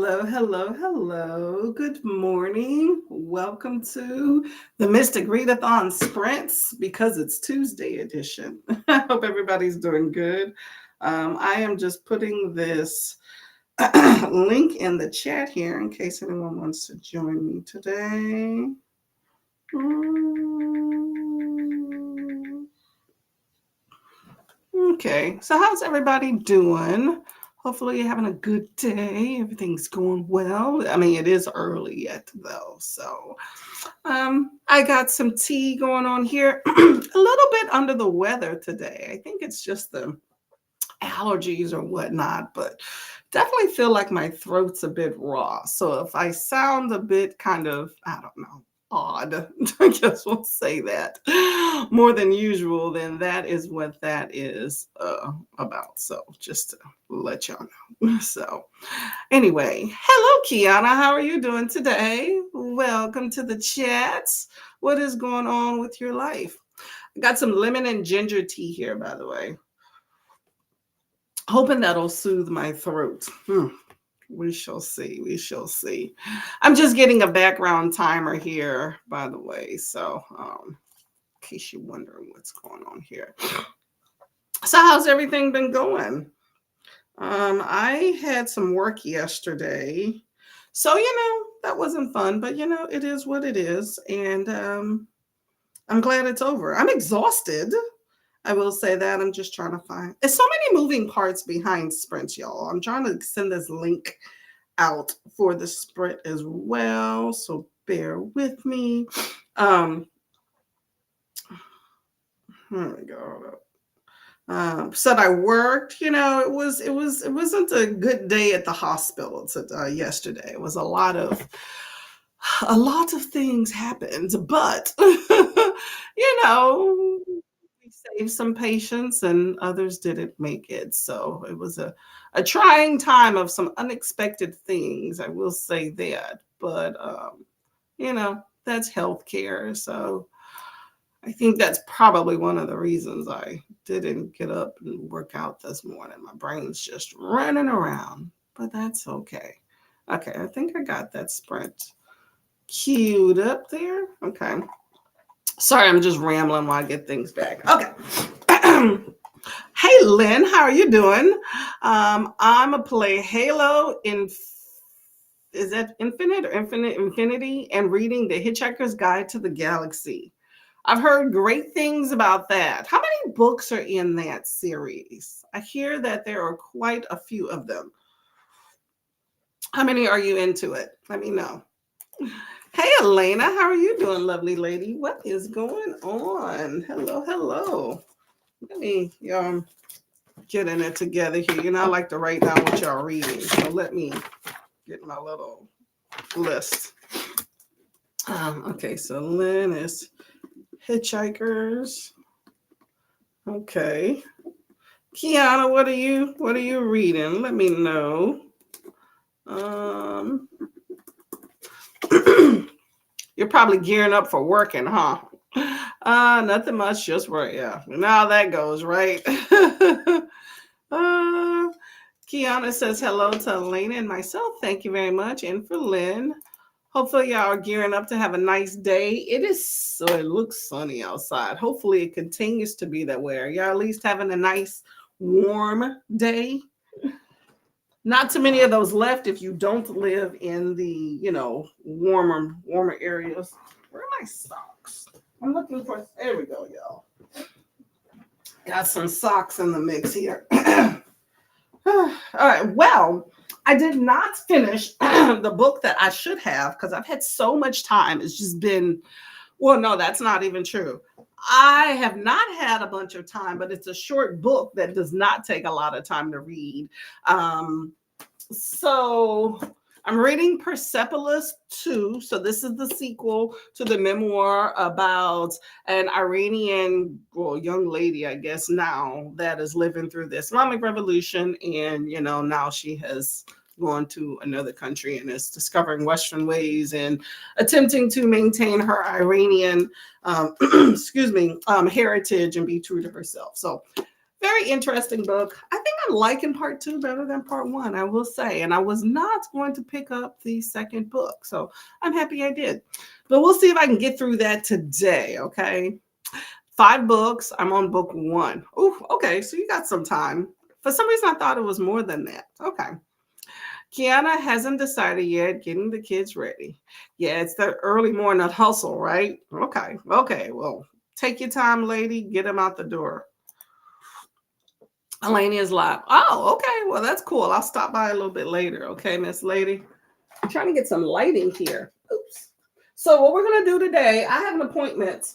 Hello, hello, hello. Good morning. Welcome to the Mystic Readathon Sprints because it's Tuesday edition. I hope everybody's doing good. I am just putting this link in the chat here in case anyone wants to join me today. Okay, so how's everybody doing? Hopefully, you're having a good day. Everything's going well. I mean, it is early yet, though. So, I got some tea going on here. A little bit under the weather today. I think it's just the allergies or whatnot, but definitely feel like my throat's a bit raw. So, if I sound a bit kind of, I don't know, odd, I guess we'll say that, more than usual, then that is what that is about. So, just to let y'all know. So, anyway, hello, Kiana. How are you doing today? Welcome to the chat. What is going on with your life? I got some lemon and ginger tea here, by the way. Hoping that'll soothe my throat. We shall see. We shall see. I'm just getting a background timer here, by the way. So, in case you're wondering what's going on here. So, how's everything been going? I had some work yesterday. So, that wasn't fun, but it is what it is. And I'm glad it's over. I'm exhausted. I will say that. I'm just trying to find. There's so many moving parts behind sprints, y'all. I'm trying to send this link out for the sprint as well. So bear with me. Here we go. Said I worked. It wasn't a good day at the hospital yesterday. It was a lot of things happened, but we saved some patients and others didn't make it. So it was a trying time of some unexpected things. I will say that, but that's healthcare. So I think that's probably one of the reasons I didn't get up and work out this morning. My brain's just running around, but that's okay. Okay, I think I got that sprint queued up there. Okay. Sorry, I'm just rambling while I get things back. Okay. Hey, Lynn, how are you doing? I'm going to play Halo in. Is that Infinite or Infinity? And reading The Hitchhiker's Guide to the Galaxy. I've heard great things about that. How many books are in that series? I hear that there are quite a few of them. How many are you into it? Let me know. Hey, Elena, how are you doing, lovely lady? What is going on? Hello, hello. Let me get in it together here. I like to write down what y'all reading. So let me get my little list. Okay, so Lynn is Hitchhikers. Okay. Kiana, what are you reading? Let me know. You're probably gearing up for working, huh? Nothing much, just work. Yeah, now that goes, right? Kiana says hello to Elena and myself. Thank you very much. And for Lynn. Hopefully y'all are gearing up to have a nice day. It looks sunny outside. Hopefully it continues to be that way. Are y'all at least having a nice warm day? Not too many of those left if you don't live in the, warmer areas. Where are my socks? I'm looking for, there we go, y'all. Got some socks in the mix here. All right, well, I did not finish the book that I should have because I've had so much time. It's just been, well, no, that's not even true. I have not had a bunch of time, but it's a short book that does not take a lot of time to read. So I'm reading Persepolis 2. So this is the sequel to the memoir about an Iranian, young lady, I guess now, that is living through the Islamic Revolution. And, now she has gone to another country and is discovering Western ways and attempting to maintain her Iranian, heritage and be true to herself. So Very interesting book. I think I'm liking part two better than part one, I will say. And I was not going to pick up the second book. So I'm happy I did. But we'll see if I can get through that today. Okay. 5 books. I'm on book one. Oh, okay. So you got some time. For some reason, I thought it was more than that. Okay. Kiana hasn't decided yet, getting the kids ready. Yeah, it's the early morning hustle, right? Okay. Okay. Well, take your time, lady. Get them out the door. Eleni is live. Oh, okay. Well, that's cool. I'll stop by a little bit later. Okay, Miss Lady. I'm trying to get some lighting here. Oops. So, what we're going to do today, I have an appointment.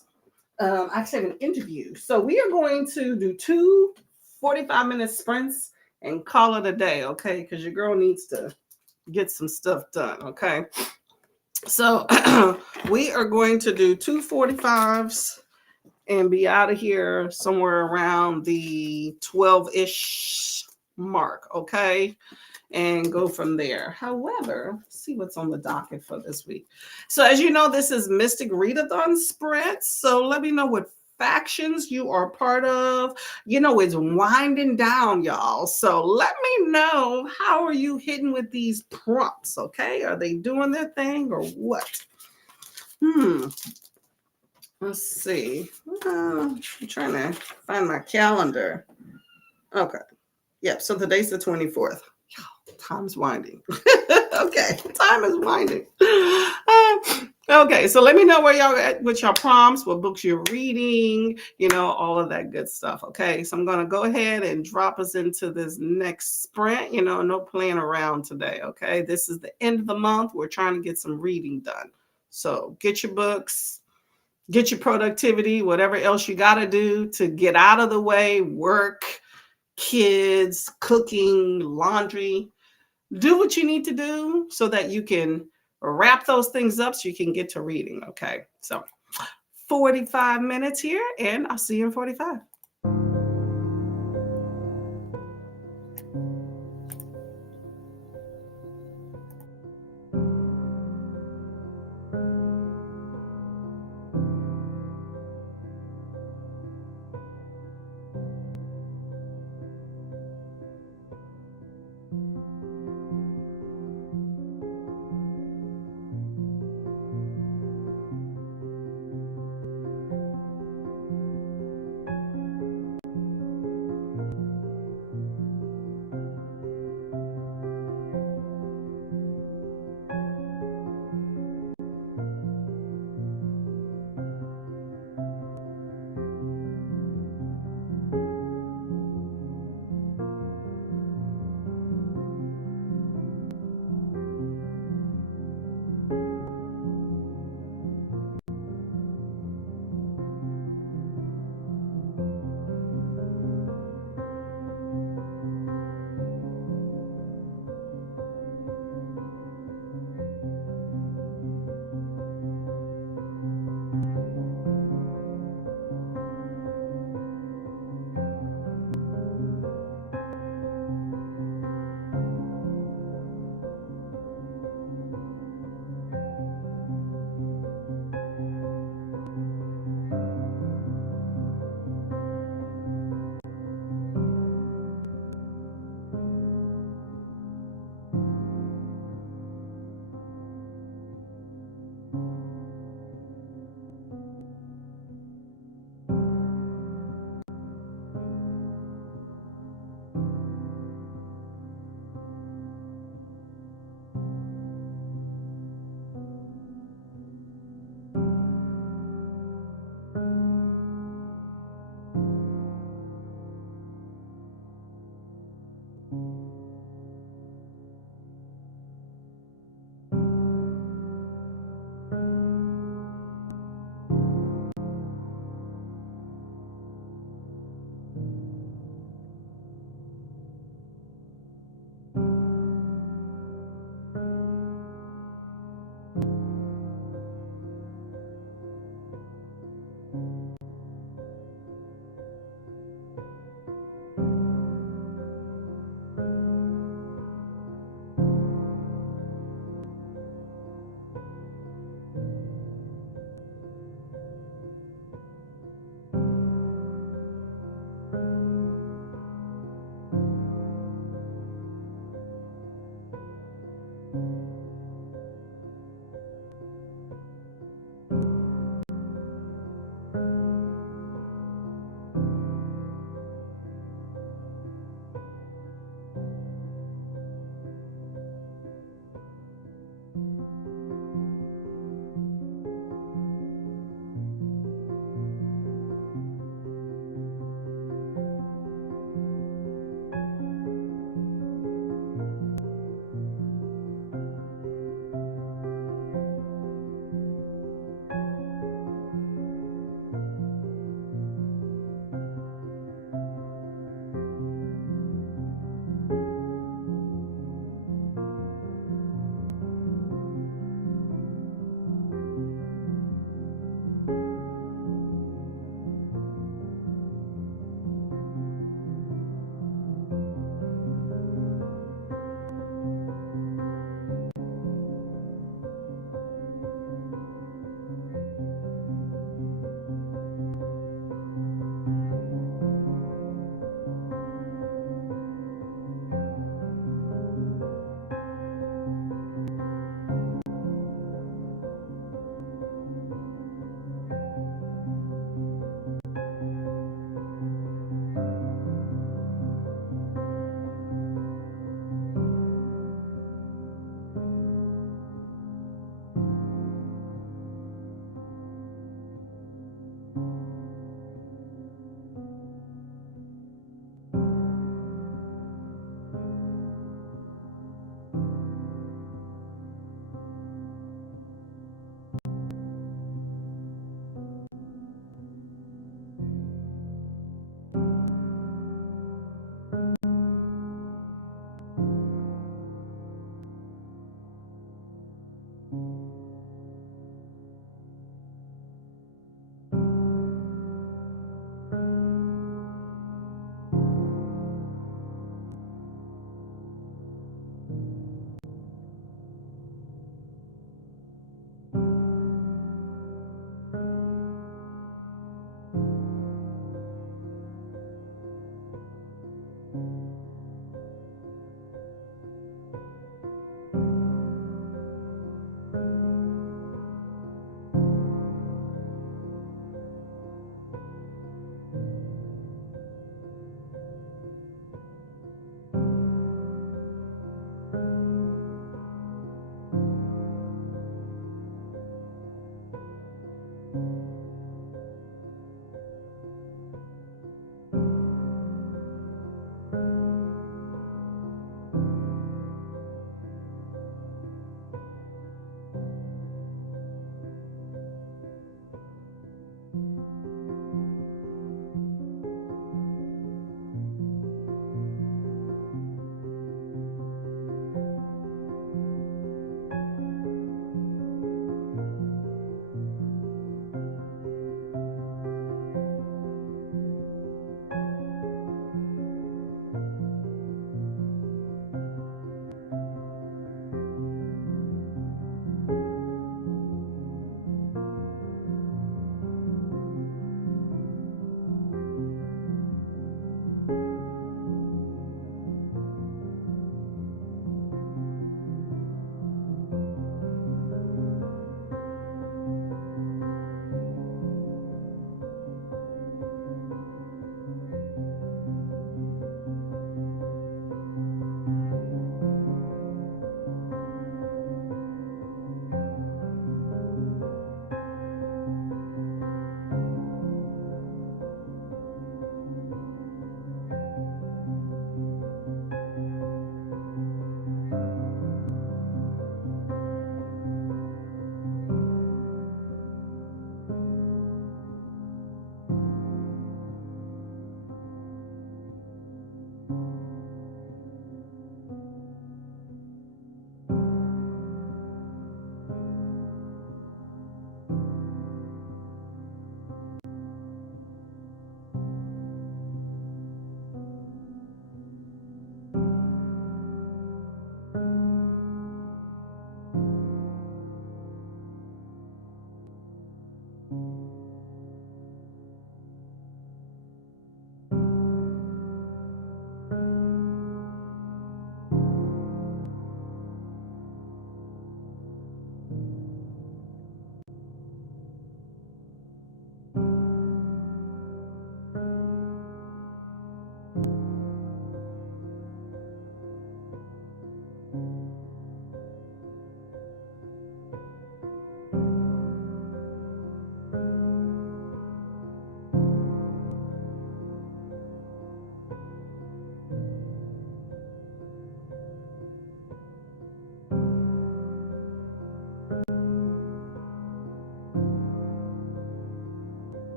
Actually, I have an interview. So, we are going to do two 45-minute sprints and call it a day, okay? Because your girl needs to get some stuff done, okay? So, we are going to do two 45s and be out of here somewhere around the 12-ish mark, okay? And go from there. However, see what's on the docket for this week. So as you know, this is Mystic Readathon Spread. So let me know what factions you are part of. You know, it's winding down, y'all. So let me know, how are you hitting with these prompts, okay? Are they doing their thing or what? Let's see. I'm trying to find my calendar. Okay. Yep. So today's the 24th. Time's winding. Okay. Time is winding. Okay. So let me know where y'all at with your prompts, what books you're reading, all of that good stuff. Okay. So I'm going to go ahead and drop us into this next sprint. No playing around today. Okay. This is the end of the month. We're trying to get some reading done. So get your books, get your productivity, whatever else you got to do to get out of the way, work, kids, cooking, laundry. Do what you need to do so that you can wrap those things up so you can get to reading. Okay. So 45 minutes here, and I'll see you in 45.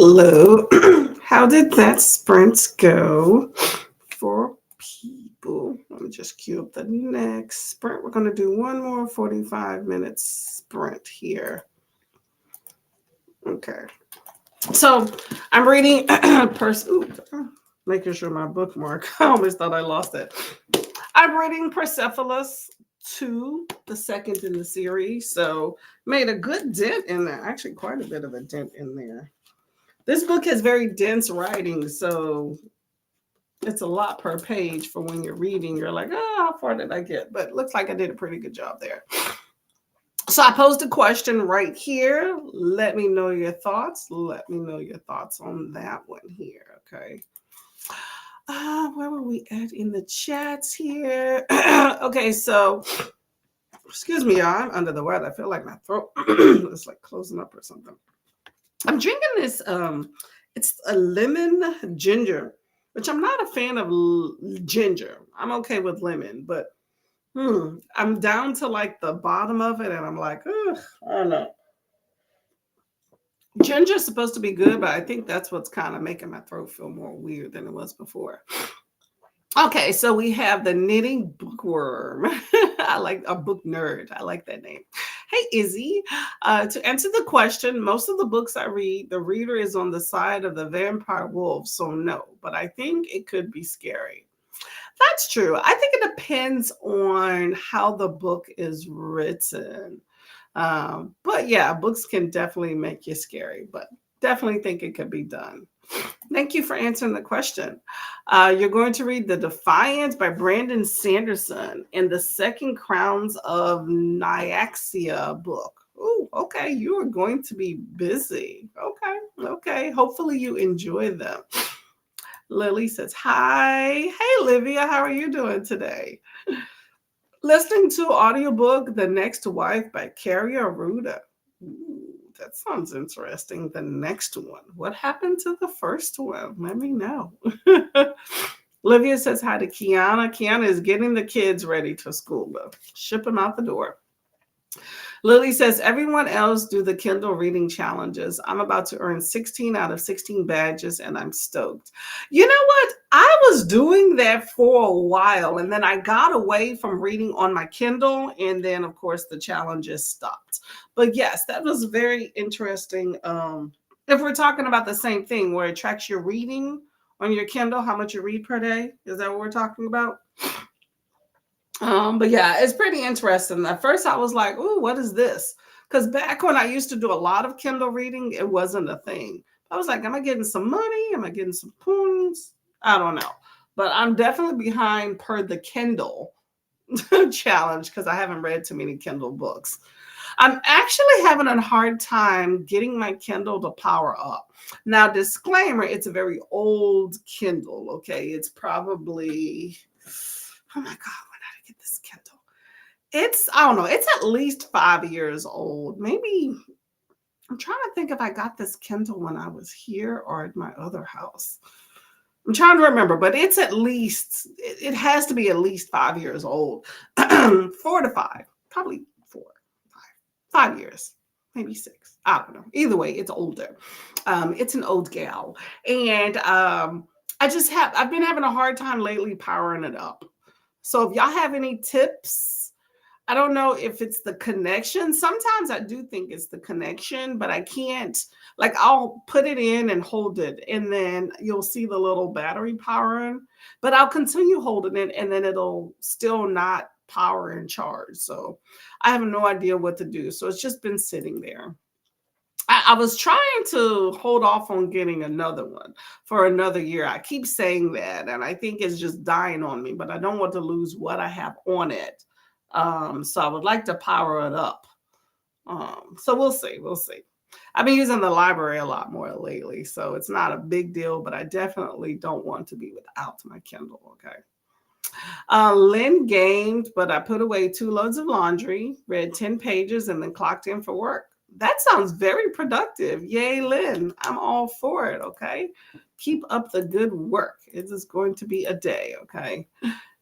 Hello. How did that sprint go for people? Let me just cue up the next sprint. We're going to do one more 45-minute sprint here. Okay. So I'm reading making sure my bookmark. I almost thought I lost it. I'm reading Persepolis 2, the second in the series. So made a good dent in there. Actually, quite a bit of a dent in there. This book has very dense writing, so it's a lot per page for when you're reading. You're like, oh, how far did I get? But it looks like I did a pretty good job there. So I posed a question right here. Let me know your thoughts. Let me know your thoughts on that one here, okay? Where were we at in the chats here? Okay, so excuse me, y'all. I'm under the weather. I feel like my throat is like closing up or something. I'm drinking this. It's a lemon ginger, which I'm not a fan of ginger. I'm okay with lemon, but I'm down to like the bottom of it, and I'm like, ugh, I don't know. Ginger's supposed to be good, but I think that's what's kind of making my throat feel more weird than it was before. Okay, so we have the knitting bookworm. I like a book nerd. I like that name. Hey, Izzy. To answer the question, most of the books I read, the reader is on the side of the vampire wolf, so no, but I think it could be scary. That's true. I think it depends on how the book is written. But yeah, books can definitely make you scary, but definitely think it could be done. Thank you for answering the question. You're going to read The Defiance by Brandon Sanderson in the Second Crowns of Nyaxia book. Oh, okay. You are going to be busy. Okay. Hopefully you enjoy them. Lily says, hi. Hey, Livia. How are you doing today? Listening to audiobook The Next Wife by Carrie Aruda. Ooh, that sounds interesting. The next one. What happened to the first one? Let me know. Olivia says hi to Kiana. Kiana is getting the kids ready for school. Ship them out the door. Lily says, everyone else do the Kindle reading challenges. I'm about to earn 16 out of 16 badges and I'm stoked. You know what? I was doing that for a while and then I got away from reading on my Kindle and then of course the challenges stopped. But yes, that was very interesting. If we're talking about the same thing where it tracks your reading on your Kindle, how much you read per day, is that what we're talking about? But yeah, it's pretty interesting. At first I was like, "Ooh, what is this?" Because back when I used to do a lot of Kindle reading, it wasn't a thing. I was like, am I getting some money? Am I getting some points? I don't know. But I'm definitely behind per the Kindle challenge because I haven't read too many Kindle books. I'm actually having a hard time getting my Kindle to power up. Now, disclaimer, it's a very old Kindle, okay? It's probably, oh my God, get this Kindle. I don't know, it's at least 5 years old. Maybe I'm trying to think if I got this Kindle when I was here or at my other house. I'm trying to remember, but it's at least, it has to be at least 5 years old. 4 to 5, probably 5 years, maybe 6. I don't know. Either way, it's older. It's an old gal. And I've been having a hard time lately powering it up. So if y'all have any tips, I don't know if it's the connection. Sometimes I do think it's the connection, but I can't, like I'll put it in and hold it and then you'll see the little battery powering, but I'll continue holding it and then it'll still not power and charge. So I have no idea what to do. So it's just been sitting there. I was trying to hold off on getting another one for another year. I keep saying that, and I think it's just dying on me, but I don't want to lose what I have on it. So I would like to power it up. So we'll see. We'll see. I've been using the library a lot more lately, so it's not a big deal, but I definitely don't want to be without my Kindle, okay? Lynn gamed, but I put away 2 loads of laundry, read 10 pages, and then clocked in for work. That sounds very productive. Yay, Lynn. I'm all for it, okay? Keep up the good work. It is going to be a day, okay?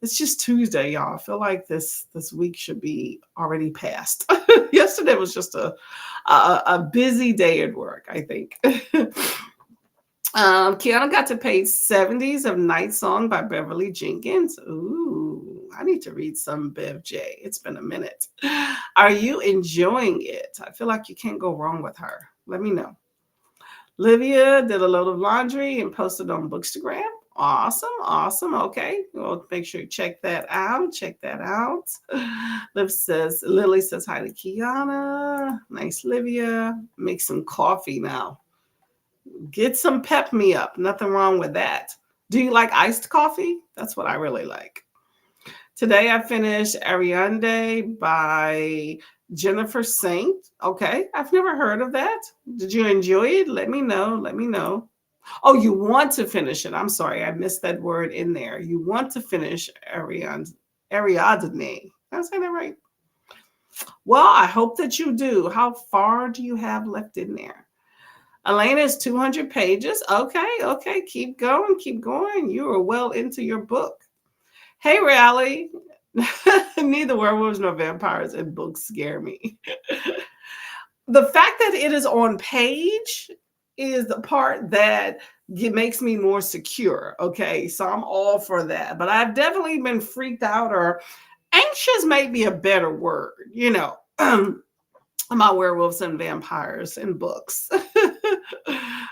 It's just Tuesday, y'all. I feel like this week should be already past. Yesterday was just a busy day at work, I think. Kiana got to page 70s of Night Song by Beverly Jenkins. Ooh, I need to read some Bev J. It's been a minute. Are you enjoying it? I feel like you can't go wrong with her. Let me know. Livia did a load of laundry and posted on Bookstagram. Awesome, awesome. Okay, well, make sure you check that out. Check that out. Lily says hi to Kiana. Nice, Livia. Make some coffee now. Get some pep me up. Nothing wrong with that. Do you like iced coffee? That's what I really like. Today I finished Ariande by Jennifer Saint. Okay, I've never heard of that. Did you enjoy it? Let me know. Let me know. Oh, you want to finish it. I'm sorry, I missed that word in there. You want to finish Ariadne. Did I say that right? Well, I hope that you do. How far do you have left in there? Elena is 200 pages. Okay, okay. Keep going, keep going. You are well into your book. Hey, Rally. Neither werewolves nor vampires in books scare me. The fact that it is on page is the part that makes me more secure. Okay, so I'm all for that. But I've definitely been freaked out, or anxious may be a better word, about werewolves and vampires in books. But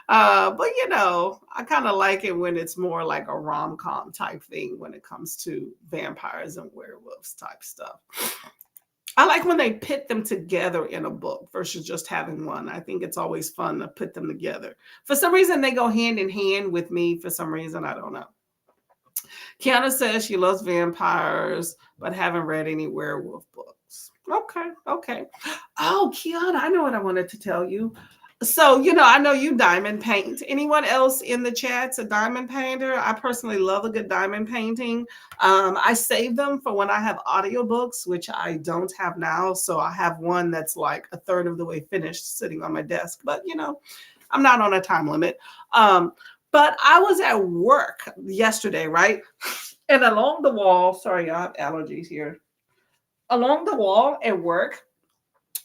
I kind of like it when it's more like a rom-com type thing when it comes to vampires and werewolves type stuff. I like when they pit them together in a book versus just having one. I think it's always fun to put them together. For some reason, they go hand in hand with me. For some reason, I don't know. Kiana says she loves vampires, but haven't read any werewolf books. Okay, okay. Oh, Kiana, I know what I wanted to tell you. So, I know you diamond paint. Anyone else in the chat's a diamond painter? I personally love a good diamond painting. I save them for when I have audiobooks, which I don't have now. So I have one that's like a third of the way finished sitting on my desk. But, I'm not on a time limit. But I was at work yesterday, right? And along the wall, sorry, I have allergies here. Along the wall at work,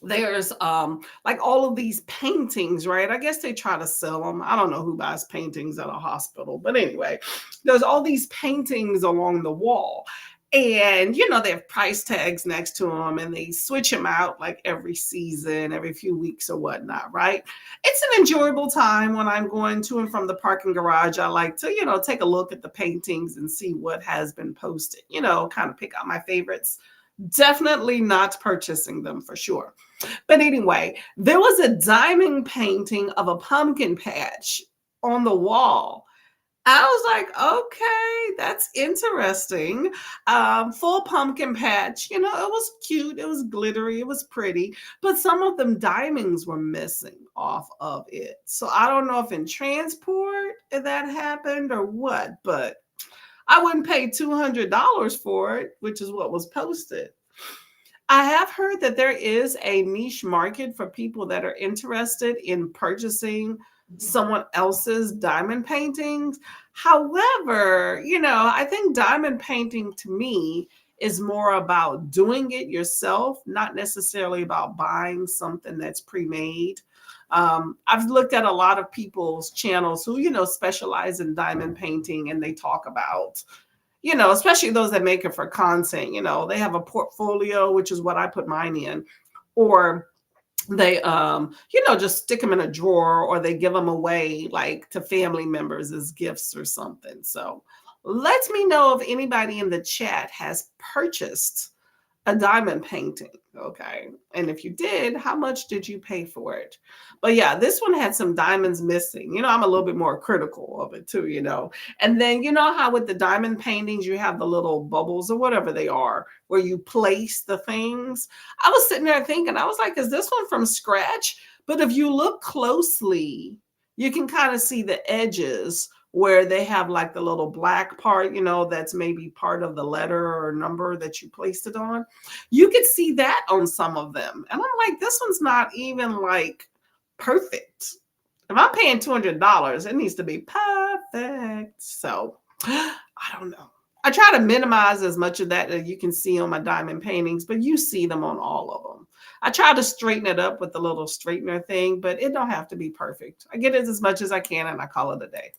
there's like all of these paintings, right? I guess they try to sell them. I don't know who buys paintings at a hospital, but anyway, there's all these paintings along the wall. And they have price tags next to them, and they switch them out like every season, every few weeks or whatnot, right? It's an enjoyable time when I'm going to and from the parking garage. I like to take a look at the paintings and see what has been posted, kind of pick out my favorites. Definitely not purchasing them for sure. But anyway, there was a diamond painting of a pumpkin patch on the wall. I was like, okay, that's interesting. Full pumpkin patch, it was cute, it was glittery, it was pretty, but some of them diamonds were missing off of it. So I don't know if in transport that happened or what, but I wouldn't pay $200 for it, which is what was posted. I have heard that there is a niche market for people that are interested in purchasing someone else's diamond paintings. However, I think diamond painting to me is more about doing it yourself, not necessarily about buying something that's pre-made. I've looked at a lot of people's channels who, specialize in diamond painting, and they talk about especially those that make it for content, they have a portfolio, which is what I put mine in, or they, just stick them in a drawer, or they give them away like to family members as gifts or something. So let me know if anybody in the chat has purchased a diamond painting. Okay. And if you did, how much did you pay for it? But yeah, this one had some diamonds missing. I'm a little bit more critical of it too, And then, how with the diamond paintings, you have the little bubbles or whatever they are where you place the things. I was sitting there thinking, I was like, is this one from scratch? But if you look closely, you can kind of see the edges where they have like the little black part, that's maybe part of the letter or number that you placed it on. You could see that on some of them. And I'm like, this one's not even like perfect. If I'm paying $200, it needs to be perfect. So I don't know. I try to minimize as much of that you can see on my diamond paintings, but you see them on all of them. I try to straighten it up with the little straightener thing, but it don't have to be perfect. I get it as much as I can and I call it a day.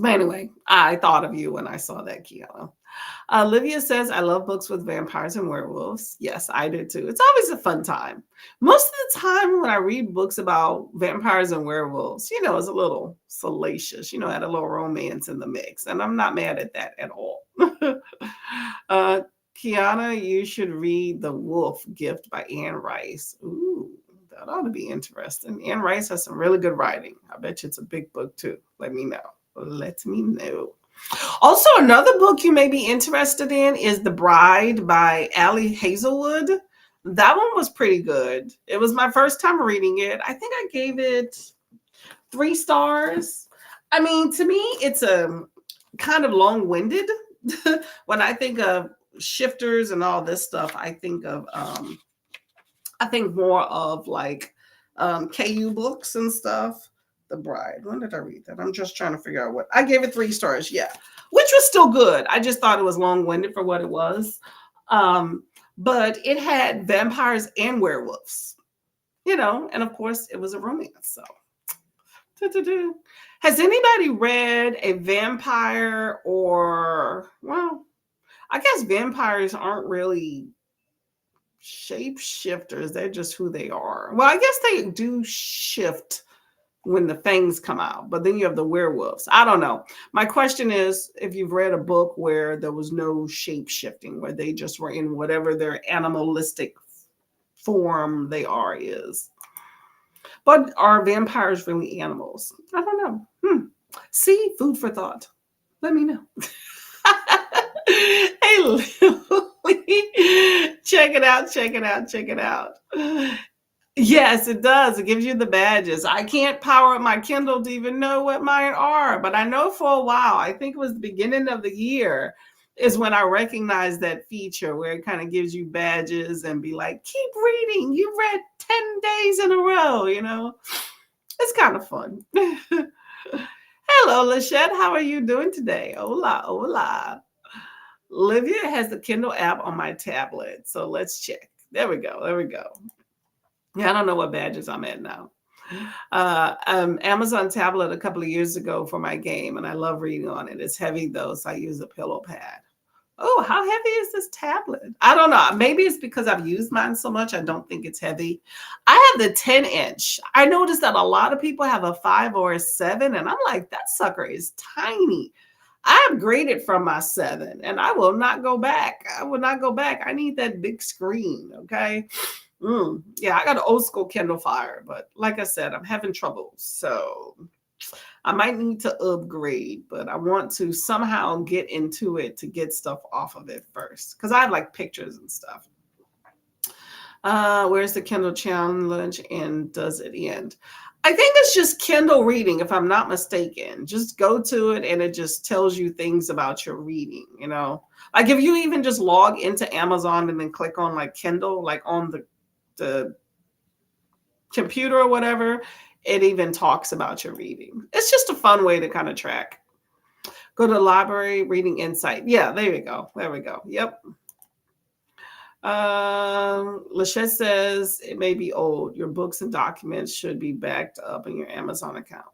But anyway, I thought of you when I saw that, Kiana. Olivia says, I love books with vampires and werewolves. Yes, I do too. It's always a fun time. Most of the time when I read books about vampires and werewolves, it's a little salacious, add a little romance in the mix. And I'm not mad at that at all. uh, Kiana, you should read The Wolf Gift by Anne Rice. Ooh, that ought to be interesting. Anne Rice has some really good writing. I bet you it's a big book too. Let me know. Let me know. Also, another book you may be interested in is The Bride by Ali Hazelwood. That one was pretty good. It was my first time reading it. I think I gave it 3 stars. I mean, to me, it's a kind of long-winded. When I think of shifters and all this stuff, I think more of like KU books and stuff. The Bride. When did I read that? I'm just trying to figure out what I gave it 3 stars. Yeah, which was still good. I just thought it was long-winded for what it was. But it had vampires and werewolves, and of course it was a romance. So, has anybody read a vampire well, I guess vampires aren't really shapeshifters. They're just who they are. Well, I guess they do shift when the fangs come out, but then you have the werewolves. I don't know. My question is if you've read a book where there was no shape shifting, where they just were in whatever their animalistic form they are is. But are vampires really animals? I don't know. See, food for thought. Let me know. Hey, Lily. Check it out. Check it out. Check it out. Yes, it does. It gives you the badges. I can't power up my Kindle to even know what mine are, but I know for a while, I think it was the beginning of the year, is when I recognized that feature where it kind of gives you badges and be like, keep reading. You read 10 days in a row, It's kind of fun. Hello, Lachette. How are you doing today? Hola, hola. Livia has the Kindle app on my tablet, so let's check. There we go. There we go. Yeah, I don't know what badges I'm at now. Amazon tablet a couple of years ago for my game, and I love reading on it. It's heavy though, so I use a pillow pad. Oh, how heavy is this tablet? I don't know. Maybe it's because I've used mine so much. I don't think it's heavy. I have the 10-inch. I noticed that a lot of people have a 5 or a 7, and I'm like, that sucker is tiny. I upgraded from my 7, and I will not go back. I will not go back. I need that big screen, okay? Yeah, I got an old school Kindle Fire, but like I said, I'm having trouble. So I might need to upgrade, but I want to somehow get into it to get stuff off of it first. Because I have like pictures and stuff. Where's the Kindle challenge and does it end? I think it's just Kindle reading, if I'm not mistaken. Just go to it and it just tells you things about your reading, Like if you even just log into Amazon and then click on like Kindle, like on the computer or whatever, it even talks about your reading. It's just a fun way to kind of track. Go to the library, reading insight. Yeah, there we go. There we go. Yep. Lachette says it may be old. Your books and documents should be backed up in your Amazon account.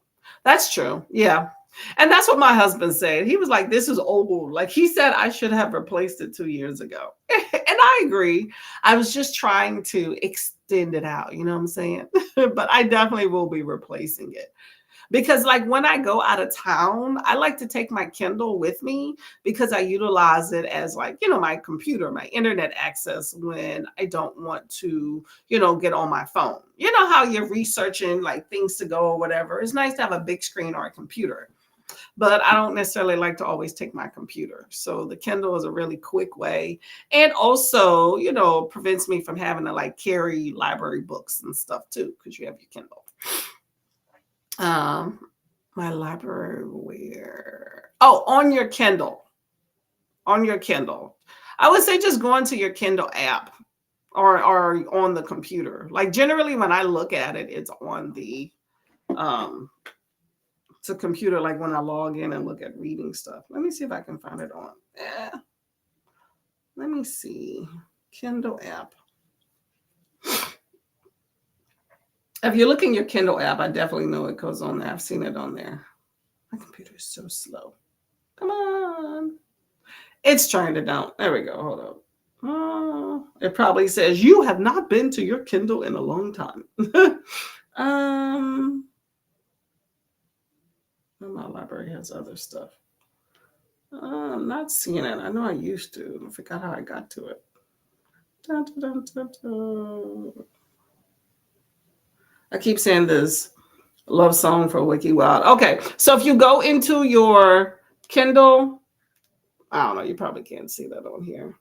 That's true. Yeah. And that's what my husband said. He was like, this is old. Like he said, I should have replaced it 2 years ago. And I agree. I was just trying to extend it out. You know what I'm saying? But I definitely will be replacing it. Because like when I go out of town, I like to take my Kindle with me because I utilize it as like, my computer, my internet access when I don't want to, get on my phone. You know how you're researching like things to go or whatever. It's nice to have a big screen or a computer. But I don't necessarily like to always take my computer. So the Kindle is a really quick way. And also, prevents me from having to like carry library books and stuff too, because you have your Kindle. My library where? Oh, on your Kindle. On your Kindle. I would say just go into your Kindle app or on the computer. Like generally when I look at it, it's on the to computer, like when I log in and look at reading stuff. Let me see if I can find it on. Let me see. Kindle app. If you look in your Kindle app, I definitely know it goes on there. I've seen it on there. My computer is so slow. Come on. It's trying to down. There we go. Hold up. It probably says you have not been to your Kindle in a long time. My library has other stuff. I'm not seeing it. I know I used to. I forgot how I got to it. Dun, dun, dun, dun. I keep saying this love song for Wiki Wild. Okay, so if you go into your Kindle, I don't know, you probably can't see that on here.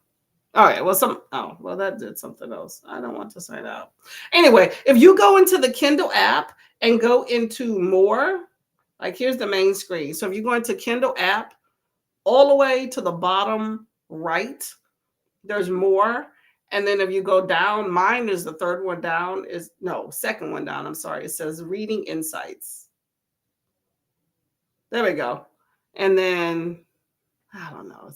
All right, well, that did something else. I don't want to sign out. Anyway, if you go into the Kindle app and go into more, like here's the main screen. So if you go into Kindle app, all the way to the bottom right, there's more. And then if you go down, mine is the third one down, second one down. I'm sorry. It says reading insights. There we go. And then, I don't know.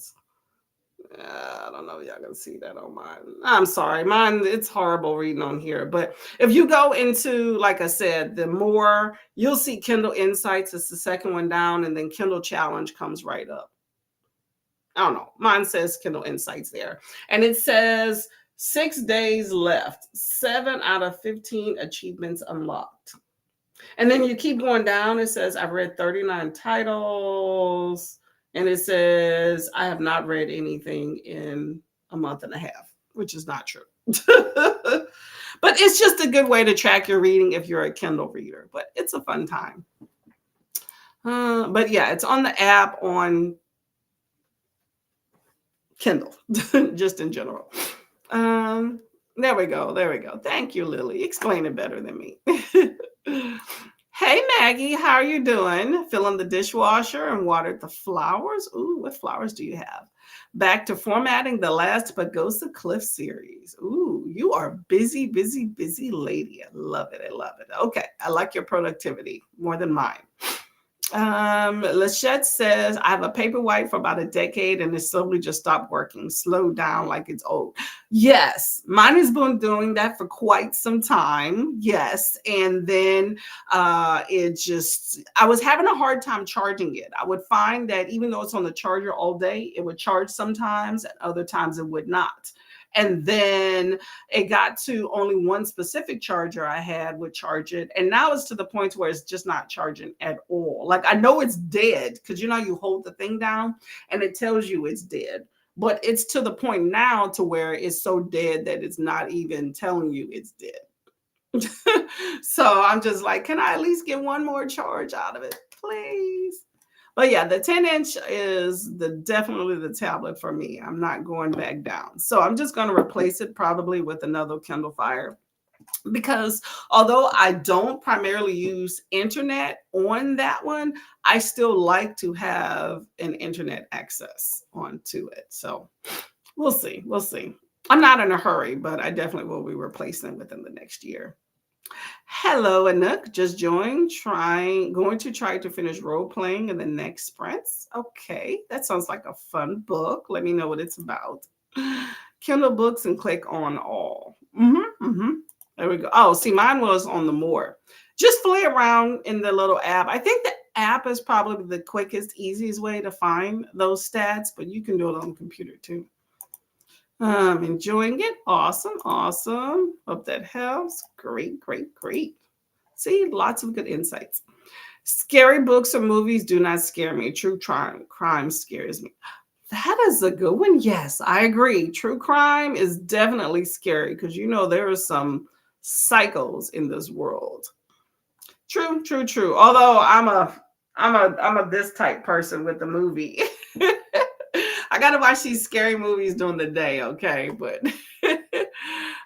I don't know if y'all can see that on mine. I'm sorry. Mine, it's horrible reading on here. But if you go into, like I said, the more, you'll see Kindle Insights. It's the second one down. And then Kindle Challenge comes right up. I don't know. Mine says Kindle Insights there. And it says 6 days left. 7 out of 15 achievements unlocked. And then you keep going down. It says, I've read 39 titles. And it says, I have not read anything in a month and a half, which is not true. But it's just a good way to track your reading if you're a Kindle reader. But it's a fun time. But yeah, it's on the app on Kindle, just in general. There we go. Thank you, Lily. Explain it better than me. Hey, Maggie, how are you doing? Filling the dishwasher and watered the flowers. Ooh, what flowers do you have? Back to formatting the last Pagosa Cliff series. Ooh, you are busy lady. I love it. Okay, I like your productivity more than mine. Lachette says, I have a Paperwhite for about a decade and it slowly just stopped working, slowed down like it's old. Yes, mine has been doing that for quite some time. Yes. And then I was having a hard time charging it. I would find that even though it's on the charger all day, it would charge sometimes and other times it would not. And then it got to only one specific charger I had would charge it. And now it's to the point where it's just not charging at all. Like I know it's dead because you hold the thing down and it tells you it's dead. But it's to the point now to where it's so dead that it's not even telling you it's dead. So I'm just like, can I at least get one more charge out of it, please? But yeah, the 10-inch is definitely the tablet for me. I'm not going back down. So I'm just going to replace it probably with another Kindle Fire. Because although I don't primarily use internet on that one, I still like to have an internet access onto it. So we'll see. I'm not in a hurry, but I definitely will be replacing it within the next year. Hello, Anook. Just joined. Going to try to finish role playing in the next sprints. Okay, that sounds like a fun book. Let me know what it's about. Kindle books and click on all. There we go. Oh, see, mine was on the more. Just play around in the little app. I think the app is probably the quickest, easiest way to find those stats, but you can do it on the computer too. Enjoying it. Awesome. Hope that helps. Great. See, lots of good insights. Scary books or movies do not scare me. True crime scares me. That is a good one. Yes, I agree. True crime is definitely scary because there are some psychos in this world. True. Although I'm a this type person with the movie. I gotta watch these scary movies during the day, okay? But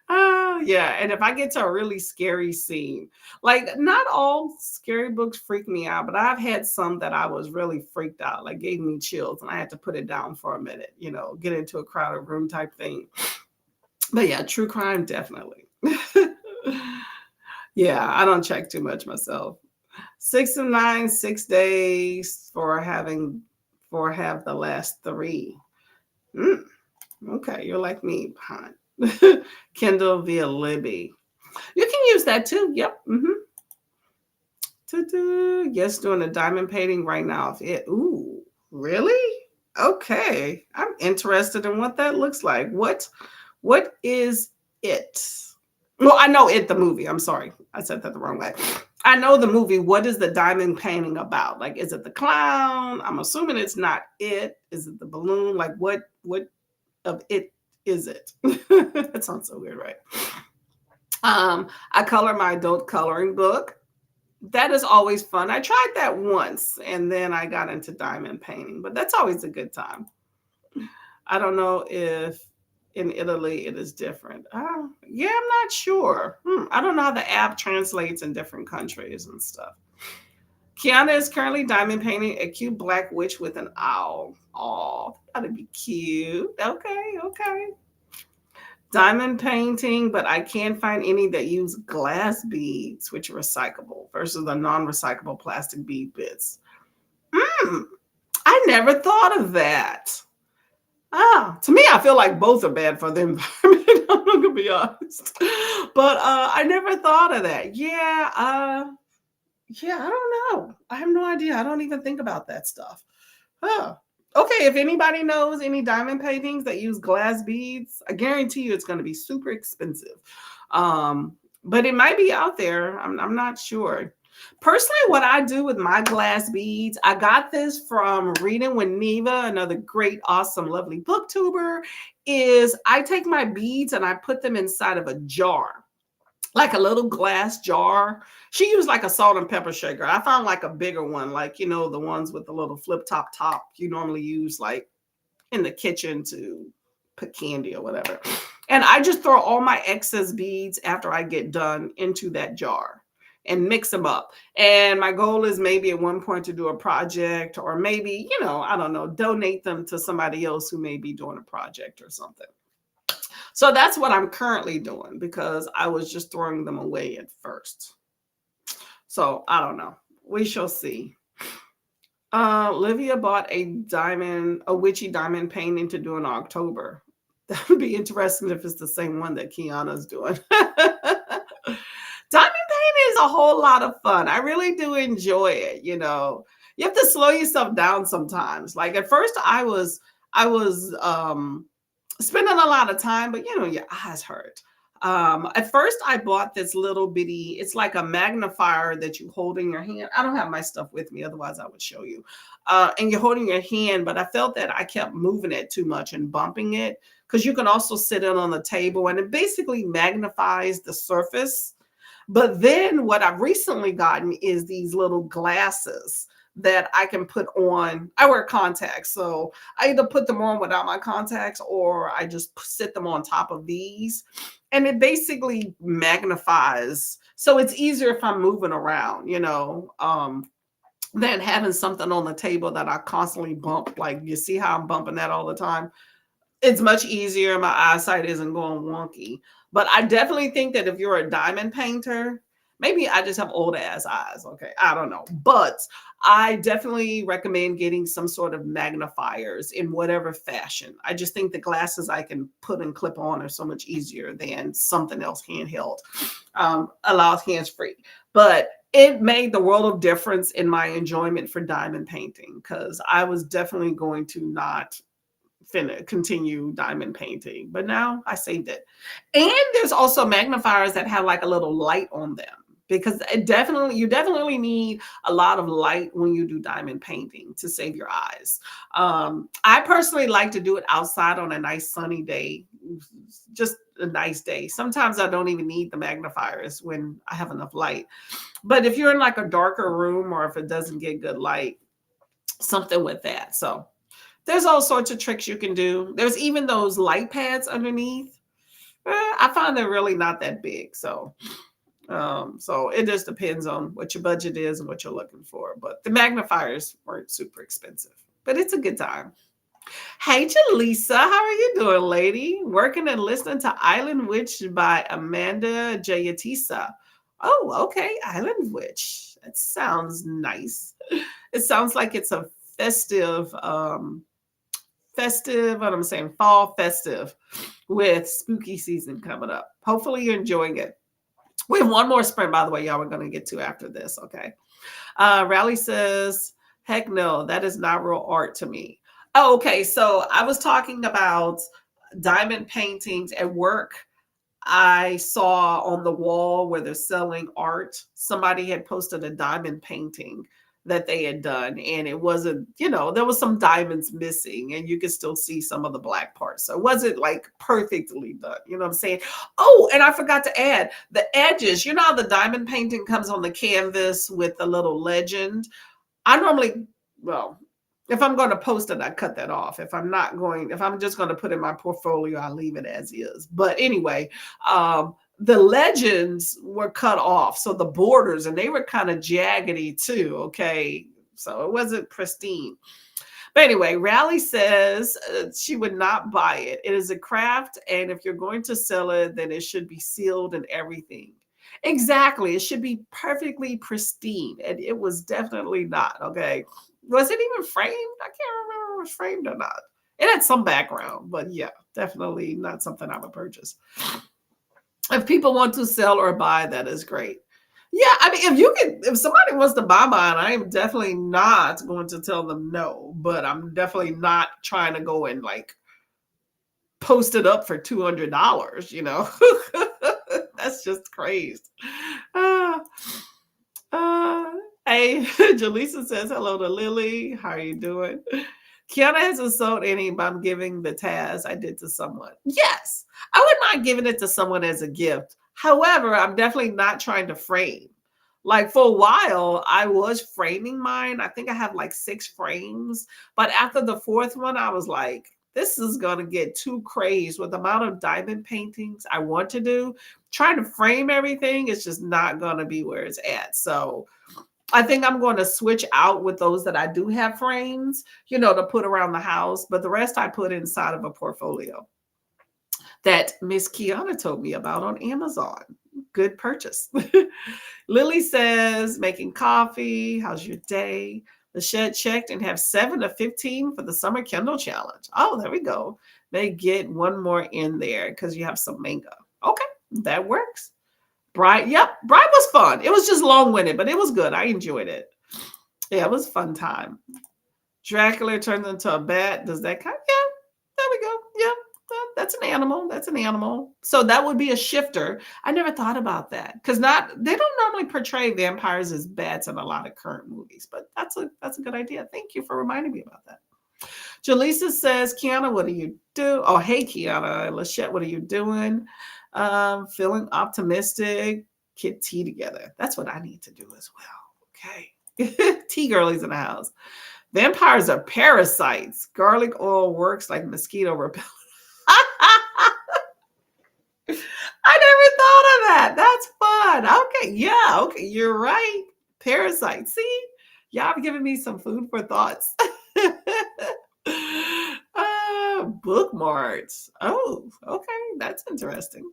yeah, and if I get to a really scary scene, like not all scary books freak me out, but I've had some that I was really freaked out, like gave me chills, and I had to put it down for a minute, get into a crowded room type thing. But yeah, true crime, definitely. Yeah, I don't check too much myself. Six of nine, 6 days for have the last three. Mm, okay, you're like me, Pine. Kindle via Libby. You can use that too. Yep. Yes, doing a diamond painting right now. If it, ooh, really? Okay. I'm interested in what that looks like. What is it? Well, I know it, the movie. I'm sorry. I said that the wrong way. I know the movie. What is the diamond painting about? Like, is it the clown? I'm assuming it's not it. Is it the balloon? Like, what of it is it? That sounds so weird, right? I color my adult coloring book. That is always fun. I tried that once and then I got into diamond painting, but that's always a good time. I don't know if in Italy it is different. Yeah, I'm not sure. I don't know how the app translates in different countries and stuff. Kiana is currently diamond painting a cute black witch with an owl. Oh, that'd be cute. Okay, okay. Diamond painting, but I can't find any that use glass beads, which are recyclable versus the non-recyclable plastic bead bits. Hmm, I never thought of that. To me, I feel like both are bad for the environment. I'm not gonna be honest, but I never thought of that. Yeah, I don't know. I have no idea. I don't even think about that stuff. Huh. Okay, if anybody knows any diamond paintings that use glass beads, I guarantee you it's going to be super expensive. But it might be out there. I'm not sure. Personally, what I do with my glass beads, I got this from Reading with Neva, another great, awesome, lovely booktuber, is I take my beads and I put them inside of a jar, like a little glass jar. She used like a salt and pepper shaker. I found like a bigger one, like, the ones with the little flip top you normally use like in the kitchen to put candy or whatever. And I just throw all my excess beads after I get done into that jar and mix them up. And my goal is maybe at one point to do a project or maybe, I don't know, donate them to somebody else who may be doing a project or something. So that's what I'm currently doing because I was just throwing them away at first. So I don't know. We shall see. Livia bought a witchy diamond painting to do in October. That would be interesting if it's the same one that Kiana's doing. Diamond painting is a whole lot of fun. I really do enjoy it. You have to slow yourself down sometimes. Like at first I was spending a lot of time, but your eyes hurt. At first, I bought this little bitty, it's like a magnifier that you hold in your hand. I don't have my stuff with me, otherwise, I would show you. And you're holding your hand, but I felt that I kept moving it too much and bumping it because you can also sit it on the table and it basically magnifies the surface. But then what I've recently gotten is these little glasses that I can put on. I wear contacts, so I either put them on without my contacts or I just sit them on top of these. And it basically magnifies. So it's easier if I'm moving around, than having something on the table that I constantly bump. Like you see how I'm bumping that all the time? It's much easier. My eyesight isn't going wonky. But I definitely think that if you're a diamond painter, maybe I just have old ass eyes. Okay. I don't know. But I definitely recommend getting some sort of magnifiers in whatever fashion. I just think the glasses I can put and clip on are so much easier than something else handheld, allows hands free. But it made the world of difference in my enjoyment for diamond painting because I was definitely going to not continue diamond painting, but now I saved it. And there's also magnifiers that have like a little light on them because you definitely need a lot of light when you do diamond painting to save your eyes. I personally like to do it outside on a nice sunny day, just a nice day. Sometimes I don't even need the magnifiers when I have enough light. But if you're in like a darker room or if it doesn't get good light, something with that. So there's all sorts of tricks you can do. There's even those light pads underneath. I find they're really not that big. So it just depends on what your budget is and what you're looking for. But the magnifiers weren't super expensive, but it's a good time. Hey, Jaleesa, how are you doing, lady? Working and listening to Island Witch by Amanda Jayatisa. Oh, okay. Island Witch. That sounds nice. It sounds like it's a festive, what I'm saying, fall festive with spooky season coming up. Hopefully you're enjoying it. We have one more sprint, by the way, y'all, we're going to get to after this. Okay. Rally says, heck no, that is not real art to me. Oh, okay. So I was talking about diamond paintings at work. I saw on the wall where they're selling art, somebody had posted a diamond painting that they had done, and it wasn't, there was some diamonds missing, and you could still see some of the black parts. So it wasn't like perfectly done. You know what I'm saying? Oh, and I forgot to add the edges. You know how the diamond painting comes on the canvas with the little legend? I normally, well, if I'm going to post it, I cut that off. If I'm just going to put it in my portfolio, I leave it as is. But anyway, the legends were cut off. So the borders, and they were kind of jaggedy too. Okay. So it wasn't pristine. But anyway, Rally says she would not buy it. It is a craft, and if you're going to sell it, then it should be sealed and everything. Exactly. It should be perfectly pristine, and it was definitely not. Okay. Was it even framed? I can't remember if it was framed or not. It had some background, but yeah, definitely not something I would purchase. If people want to sell or buy, that is great. Yeah, I mean, if somebody wants to buy mine, I am definitely not going to tell them no, but I'm definitely not trying to go and like post it up for $200, That's just crazy. Uh, hey, Jaleesa says hello to Lily. How are you doing? Kiana hasn't sold any, but I'm giving the task I did to someone. Yes, I would not giving it to someone as a gift. However, I'm definitely not trying to frame. Like for a while, I was framing mine. I think I have like 6 frames. But after the 4th one, I was like, this is going to get too crazed with the amount of diamond paintings I want to do. Trying to frame everything is just not going to be where it's at. So I think I'm going to switch out with those that I do have frames, to put around the house. But the rest I put inside of a portfolio that Miss Kiana told me about on Amazon. Good purchase. Lily says, making coffee. How's your day? The shed checked and have 7 of 15 for the summer Kindle challenge. Oh, there we go. They get one more in there because you have some mango. Okay, that works. Bride was fun. It was just long-winded, but it was good. I enjoyed it. Yeah, it was a fun time. Dracula turns into a bat. Does that count? Yeah, there we go. Yeah, that's an animal. That's an animal. So that would be a shifter. I never thought about that because they don't normally portray vampires as bats in a lot of current movies, but that's a good idea. Thank you for reminding me about that. Jaleesa says, Kiana, what do you do? Oh, hey, Kiana. Lachette, what are you doing? Feeling optimistic. Get tea together. That's what I need to do as well. Okay. Tea girlies in the house. Vampires are parasites. Garlic oil works like mosquito repellent. I never thought of that. That's fun. Okay. Yeah. Okay. You're right. Parasites. See? Y'all have given me some food for thoughts. Bookmarks. Oh, okay. That's interesting.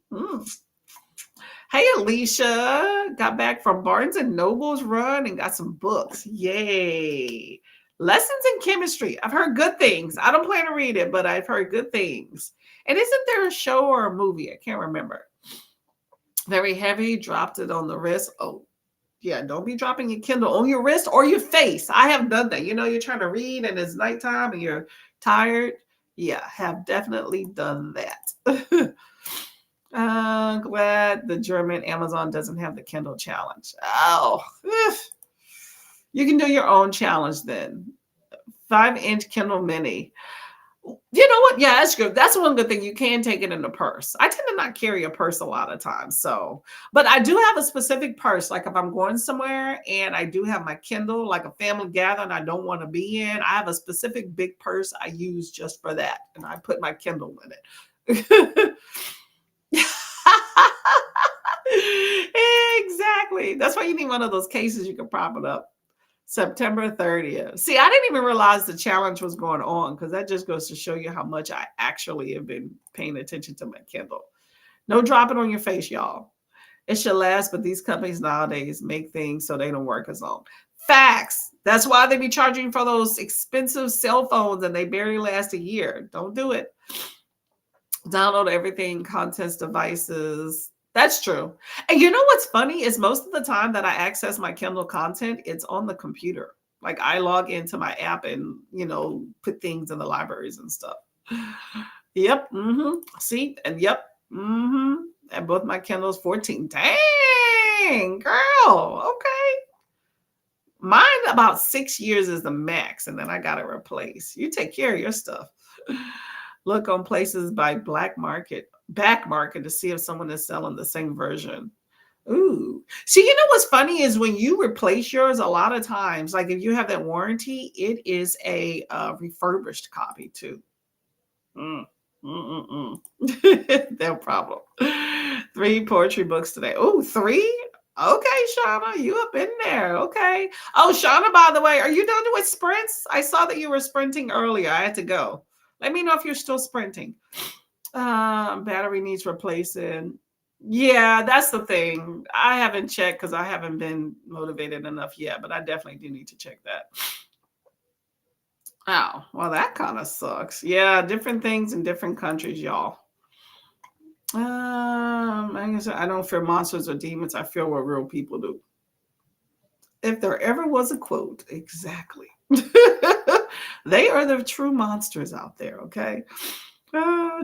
Hey, Alicia. Got back from Barnes and Noble's run and got some books. Yay. Lessons in Chemistry. I've heard good things. I don't plan to read it, but I've heard good things. And isn't there a show or a movie? I can't remember. Very heavy. Dropped it on the wrist. Oh, yeah. Don't be dropping your Kindle on your wrist or your face. I have done that. You're trying to read and it's nighttime and you're tired. Yeah, have definitely done that. Glad the German Amazon doesn't have the Kindle challenge. Oh, you can do your own challenge then. 5-inch Kindle Mini. You know what? Yeah, that's good. That's one good thing. You can take it in a purse. I tend to not carry a purse a lot of times. But I do have a specific purse. Like if I'm going somewhere and I do have my Kindle, like a family gathering I don't want to be in, I have a specific big purse I use just for that. And I put my Kindle in it. Exactly. That's why you need one of those cases you can prop it up. September 30th. See, I didn't even realize the challenge was going on because that just goes to show you how much I actually have been paying attention to my Kindle. No dropping on your face, y'all. It should last, but these companies nowadays make things so they don't work as long. Facts. That's why they be charging for those expensive cell phones and they barely last a year. Don't do it. Download everything, contents, devices. That's true. And you know what's funny is most of the time that I access my Kindle content, it's on the computer. Like I log into my app and, put things in the libraries and stuff. Yep. See, and yep. And both my Kindles 14. Dang, girl. Okay. Mine about 6 years is the max, and then I got to replace. You take care of your stuff. Look on places by back market to see if someone is selling the same version. Ooh. See, you know what's funny is when you replace yours, a lot of times, like if you have that warranty, it is a refurbished copy too. No problem. 3 poetry books today. Oh, 3? Okay, Shauna, you up in there. Okay. Oh, Shauna, by the way, are you done with sprints? I saw that you were sprinting earlier. I had to go. Let me know if you're still sprinting. Battery needs replacing. Yeah, that's the thing. I haven't checked because I haven't been motivated enough yet, but I definitely do need to check that. Oh, well, that kind of sucks. Yeah, different things in different countries, y'all. I guess I don't fear monsters or demons. I fear what real people do. If there ever was a quote, exactly. They are the true monsters out there, okay?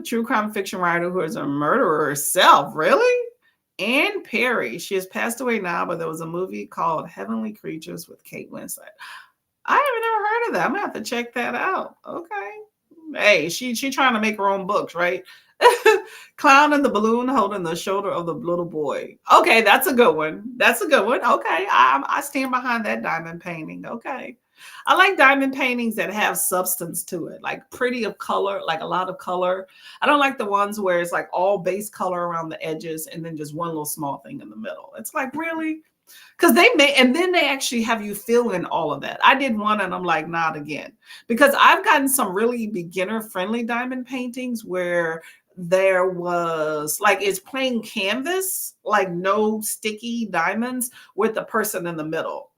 True crime fiction writer who is a murderer herself. Really? Anne Perry. She has passed away now, but there was a movie called Heavenly Creatures with Kate Winslet. I haven't ever heard of that. I'm gonna have to check that out. Okay. Hey, she trying to make her own books, right? Clown in the balloon holding the shoulder of the little boy. Okay, that's a good one. That's a good one. Okay, I stand behind that diamond painting. Okay, I like diamond paintings that have substance to it, like pretty of color, like a lot of color. I don't like the ones where it's like all base color around the edges and then just one little small thing in the middle. It's like really, because they may, and then they actually have you fill in all of that. I did one and I'm like, not again, because I've gotten some really beginner friendly diamond paintings where there was like it's plain canvas, like no sticky diamonds with the person in the middle,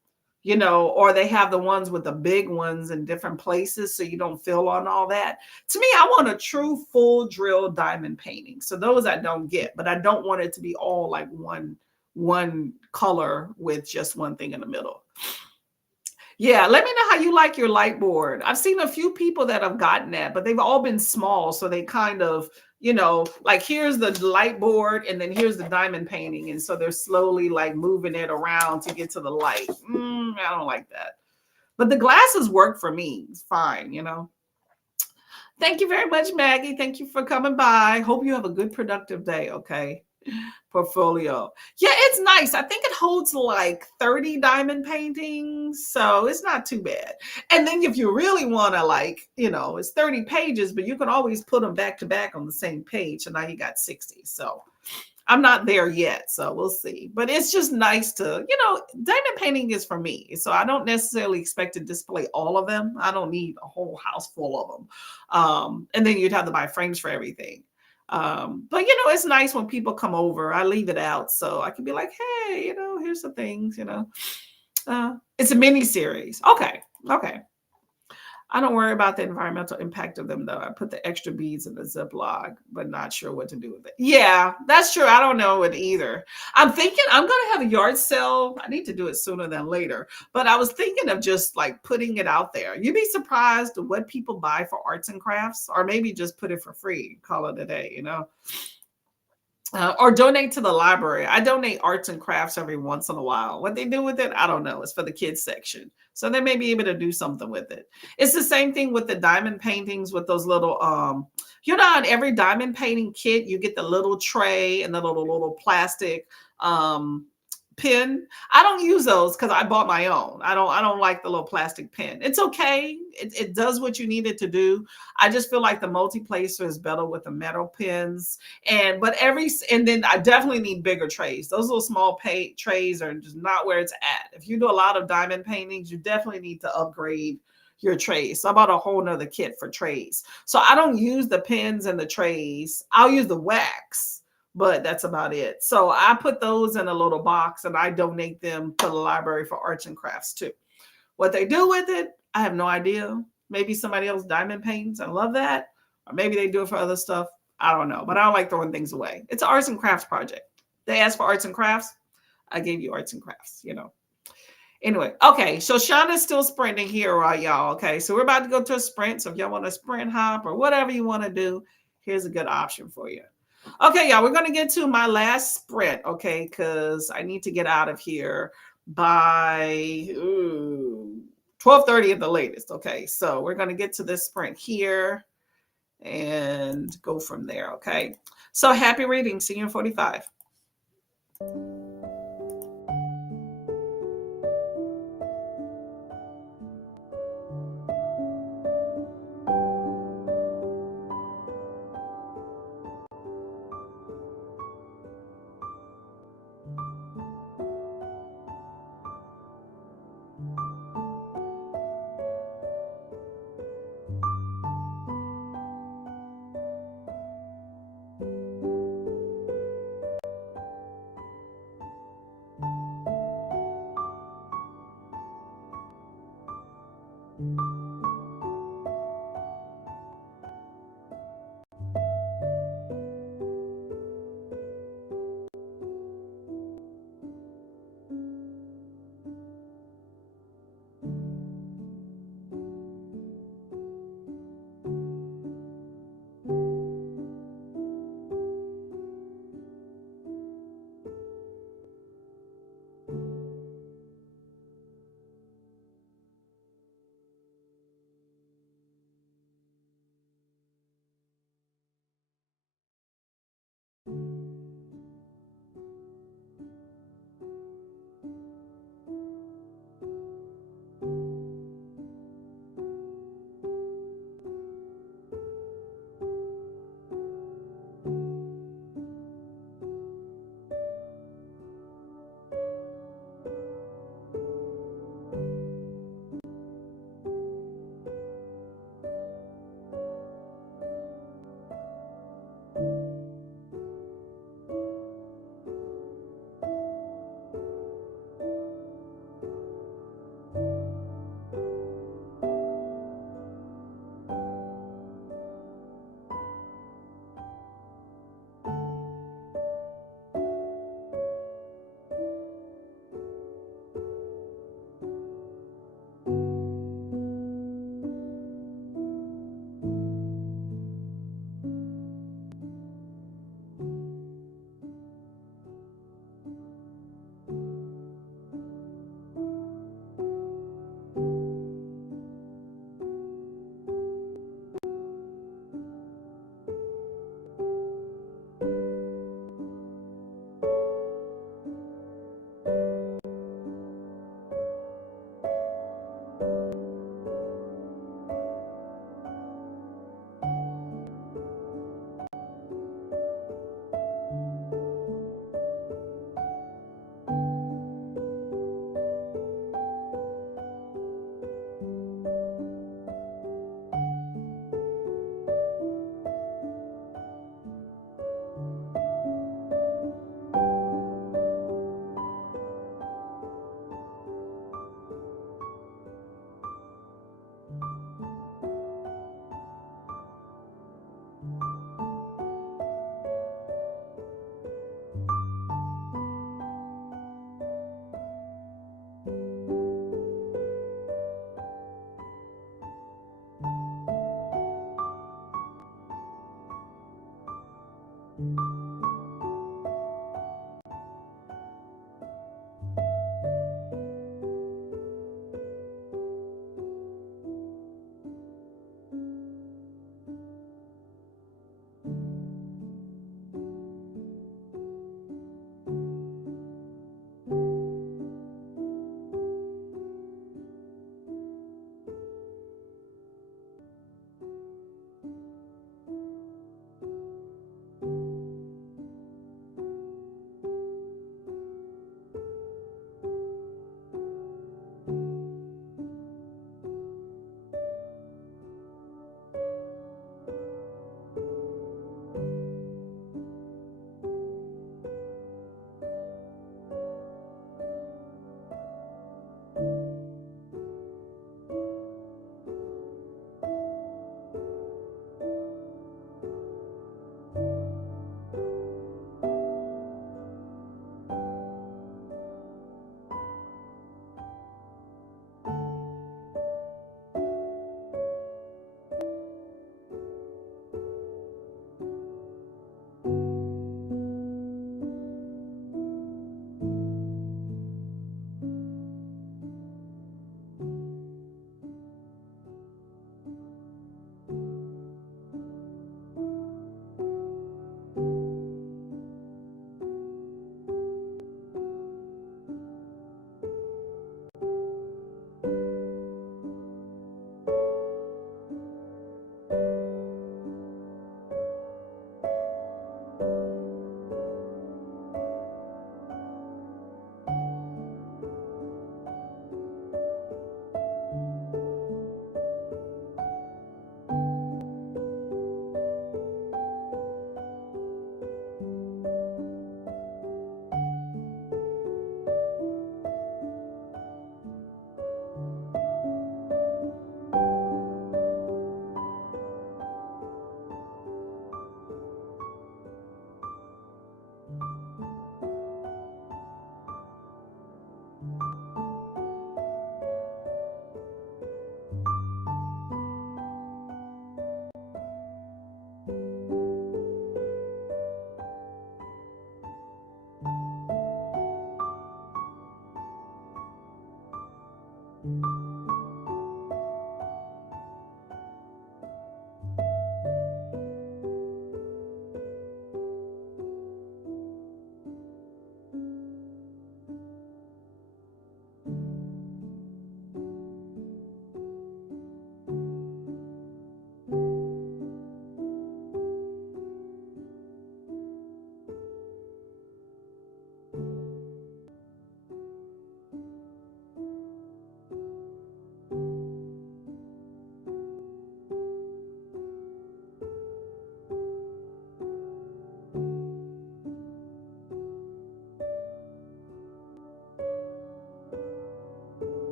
or they have the ones with the big ones in different places so you don't fill on all that. To me, I want a true full drill diamond painting. So those I don't get, but I don't want it to be all like one color with just one thing in the middle. Yeah, let me know how you like your light board. I've seen a few people that have gotten that, but they've all been small. So they kind of, like here's the light board and then here's the diamond painting. And so they're slowly like moving it around to get to the light. I don't like that. But the glasses work for me. It's fine. Thank you very much, Maggie. Thank you for coming by. Hope you have a good, productive day. Okay. Portfolio. Yeah, it's nice. I think it holds like 30 diamond paintings. So it's not too bad. And then if you really want to it's 30 pages, but you can always put them back to back on the same page. And now you got 60. So I'm not there yet. So we'll see. But it's just nice to, diamond painting is for me. So I don't necessarily expect to display all of them. I don't need a whole house full of them. And then you'd have to buy frames for everything. But it's nice when people come over. I leave it out so I can be like, hey, here's the things. It's a mini series. Okay. I don't worry about the environmental impact of them though. I put the extra beads in the Ziploc, but not sure what to do with it. Yeah, that's true. I don't know it either. I'm thinking I'm going to have a yard sale. I need to do it sooner than later, but I was thinking of just like putting it out there. You'd be surprised what people buy for arts and crafts, or maybe just put it for free, call it a day, or donate to the library. I donate arts and crafts every once in a while. What they do with it, I don't know. It's for the kids section. So they may be able to do something with it. It's the same thing with the diamond paintings with those little, on every diamond painting kit, you get the little tray and the little plastic pin. I don't use those because I bought my own. I don't like the little plastic pin. It's okay. It does what you need it to do. I just feel like the multi-placer is better with the metal pins. And then I definitely need bigger trays. Those little small trays are just not where it's at. If you do a lot of diamond paintings, you definitely need to upgrade your trays. So I bought a whole nother kit for trays. So I don't use the pins and the trays. I'll use the wax. but that's about it. So I put those in a little box and I donate them to the library for arts and crafts too. What they do with it, I have no idea. Maybe somebody else diamond paints. I love that. Or maybe they do it for other stuff. I don't know. But I don't like throwing things away. It's an arts and crafts project. They asked for arts and crafts. I gave you arts and crafts, you know. Anyway, okay. So Shauna's still sprinting here, right, y'all? Okay. So we're about to go to a sprint. So if y'all want to sprint hop or whatever you want to do, here's a good option for you. Okay, y'all, we're going to get to my last sprint, okay, because I need to get out of here by 12:30 at the latest. Okay, so we're going to get to this sprint here and go from there, okay? So happy reading. See you in 45.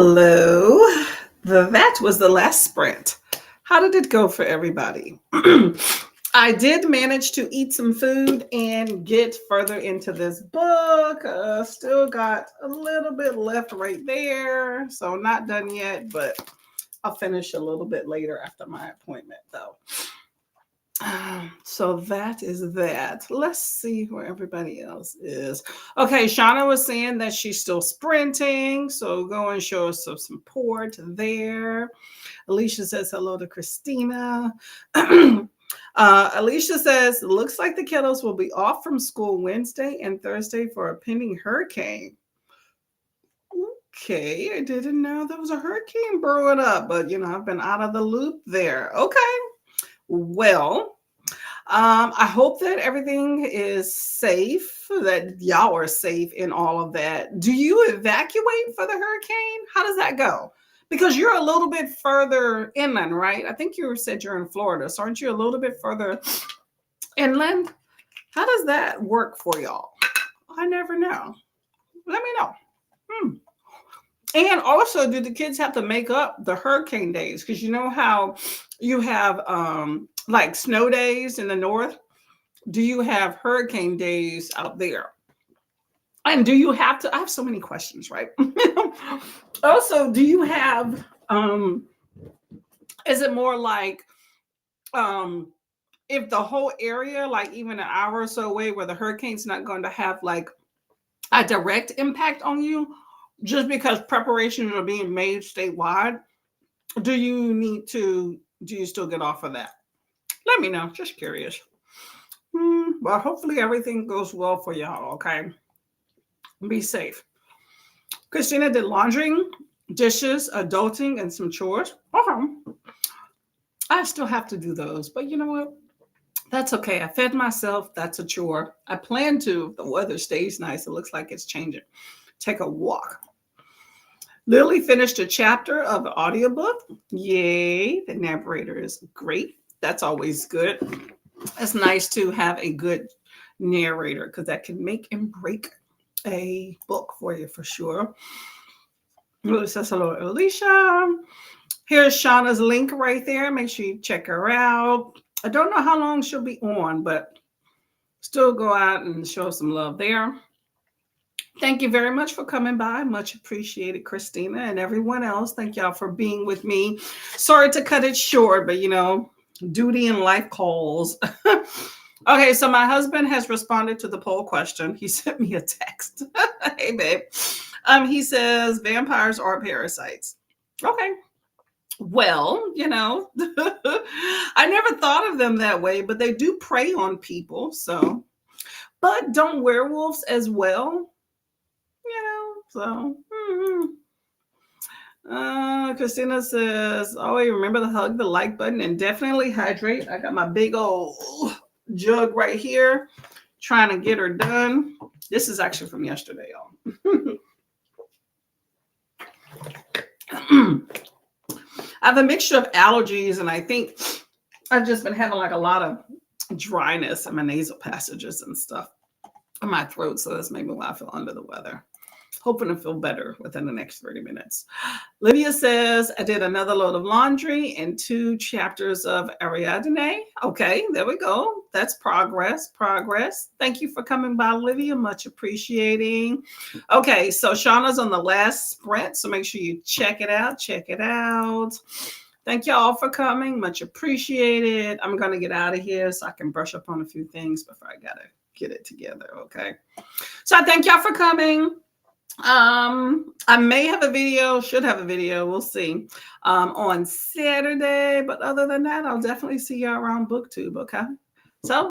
Hello. That was the last sprint. How did it go for everybody? I did manage to eat some food and get further into this book. Still got a little bit left right there. So not done yet, but I'll finish a little bit later after my appointment though. So that is that. Let's see where everybody else is. Okay, Shauna was saying that she's still sprinting, so go and show us some support there. Alicia says hello to Christina. Alicia says, looks like the kiddos will be off from school Wednesday and Thursday for a pending hurricane. Okay, I didn't know there was a hurricane brewing up, but I've been out of the loop there. Okay. Well, I hope that everything is safe, that y'all are safe in all of that. Do you evacuate for the hurricane? How does that go? Because you're a little bit further inland, right? I think you said you're in Florida, so aren't you a little bit further inland? How does that work for y'all? I never know. Let me know. And also, do the kids have to make up the hurricane days? Because you know how you have like snow days in the north? Do you have hurricane days out there? And do you have to? I have so many questions, right? Also, do you have, is it more like if the whole area, like even an hour or so away where the hurricane's not going to have like a direct impact on you? Just because preparations are being made statewide, do you still get off of that? Let me know. Just curious. Well, hopefully everything goes well for y'all, okay? Be safe. Christina did laundry, dishes, adulting, and some chores. I still have to do those, but you know what? That's okay. I fed myself. That's a chore. I plan to, if the weather stays nice, it looks like it's changing, take a walk. Lily finished a chapter of the audiobook. Yay. The narrator is great. That's always good. It's nice to have a good narrator because that can make and break a book for you for sure. Lily says hello, Alicia. Here's Shauna's link right there. Make sure you check her out. I don't know how long she'll be on, but still go out and show some love there. Thank you very much for coming by. Much appreciated, Christina, and everyone else. Thank y'all for being with me. Sorry to cut it short, but duty and life calls. Okay, so my husband has responded to the poll question. He sent me a text. Hey, babe. He says vampires are parasites. Okay. Well, I never thought of them that way, but they do prey on people. So, but don't werewolves as well? So Christina says, always remember to hug the like button and definitely hydrate. I got my big old jug right here trying to get her done. This is actually from yesterday, y'all. I have a mixture of allergies, and I think I've just been having like a lot of dryness in my nasal passages and stuff in my throat, so that's maybe why I feel under the weather. Hoping to feel better within the next 30 minutes. Lydia says, I did another load of laundry and 2 chapters of Readathon. Okay, there we go. That's progress. Thank you for coming by, Lydia. Much appreciating. Okay, so Shauna's on the last sprint, so make sure you check it out. Thank y'all for coming. Much appreciated. I'm going to get out of here so I can brush up on a few things before I got to get it together, okay? So I thank y'all for coming. I may have a video, should have a video, we'll see, on Saturday. But other than that, I'll definitely see y'all around BookTube, okay? So